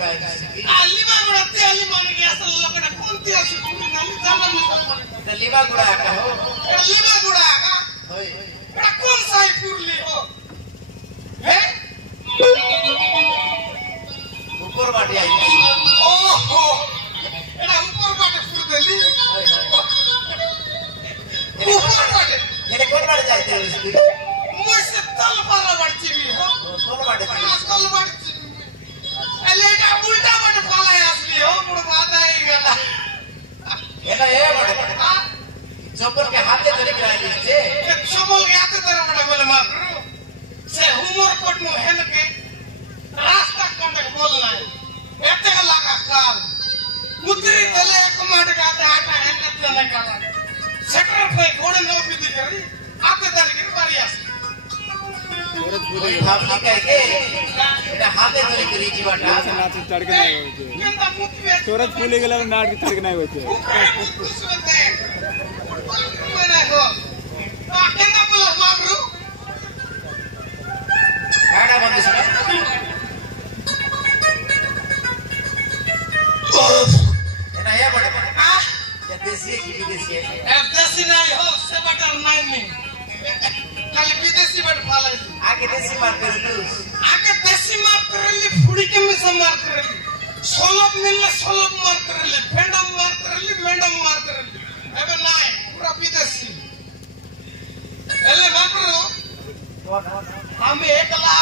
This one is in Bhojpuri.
काय दिसते लिमा गुडा ते लिमा गे असल लोकडे कोणती अशी कुणी नाही जमा नाही तर लिमा गुडा का हो लिमा गुडा का होय एडा कोण साई पुरली हो हे ऊपर वाटी आई ओहो एडा ऊपर बाटे पुरदेली ऊपर बाटे येने कोण वाट जाते उसकी मुझसे तल पारा बाटची मी हो कोण वाट तल बाटची अले एडा उल्टा बाटे पालाय असली हो मुड बाता ही गेला येना ये वाट चोपर के हाथे धरी कराय दिसते चोबल के हाथे धरी बडा बोले माकरू से हुमर कोटनु हेन के रास्ता कंडक बोलना है एते लगा काल मुद्री तले एक माट का आटा हेन के न काला सेक्टर पे घोड़े नो बिदी करी हाथे धरी के परियास आप लिखा के एटा हाथे धरी करी जीवाटा नाच चढ़ के नहीं होते केंदा मुत्वे सूरज फूले गेला नाट चढ़ के नहीं होते मैंने हो केंदा बोला माकरू काडा बंद से येना ये वाट हां या देसी की विदेशी है देसी नहीं हो से बटर नहीं खाली विदेशी बट फाला आके देसी मार कर तू आके देसी मार करली फुड़ी के में मार करली सोलब मिलले सोलब मार करली फेंडम मार करली मेंडम मार करली एबे नहीं पूरा विदेशी एले बाकरो हम 1 लाख